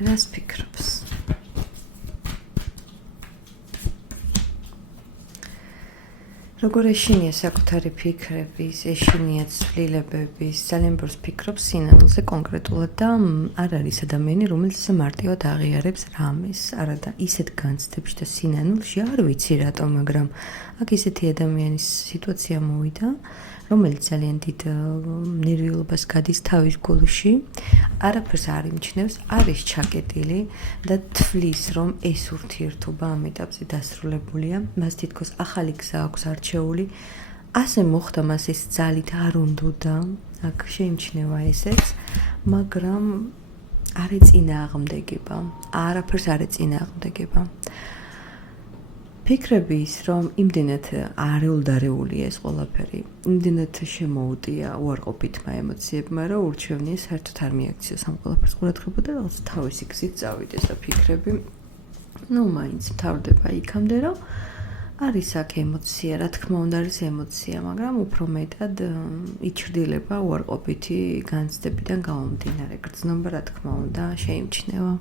რას ფიქრობს? როგორ ეშინია საკუთარი ფიქრების, ეშინია ცვლილებების, ძალიან ბევრს ფიქრობს სინანულზე კონკრეტულად და არ არის ადამიანი, რომელიც მარტივად აღიარებს რამეს, არადა ისეთ განცდებში და სინანულში, არ ვიცი რატომ, მაგრამ აქ ისეთი ადამიანის სიტუაცია მოვიდა, რომელიც ძალიან დიდ ნერვიულობას გადის თავის გულში, არაფერს არ იმჩნევს, არის ჩაკეტილი და თვლის, რომ ეს ურთიერთობა ამ ეტაპზე დასრულებულია, მას თითქოს ახალი გზა აქვს არჩეული, ასე მოხდა მას ეს ძალით არ უნდოდა, აქ შეიმჩნევა ესეც, მაგრამ არ ეწინააღმდეგება, არაფერს არ ეწინააღმდეგება. ფიქრები ის, რომ იმდენად არეულდარეულია ეს ყველაფერი, იმდენად შემოუტია უარყოფითმა ემოციებმა, რომ ურჩევნია საერთოდ არ მიაქციოს ამ ყველაფერს ყურადღება და რაღაც თავისი გზით წავიდეს და ფიქრები, მაინც მთავრდება იქამდე, რომ არის აქ ემოცია, რა თქმა უნდა არის ემოცია, მაგრამ უფრო მეტად იჩრდილება უარყოფითი განცდებიდან გამომდინარე, გრძნობა რა თქმა უნდა შეიმჩნევა.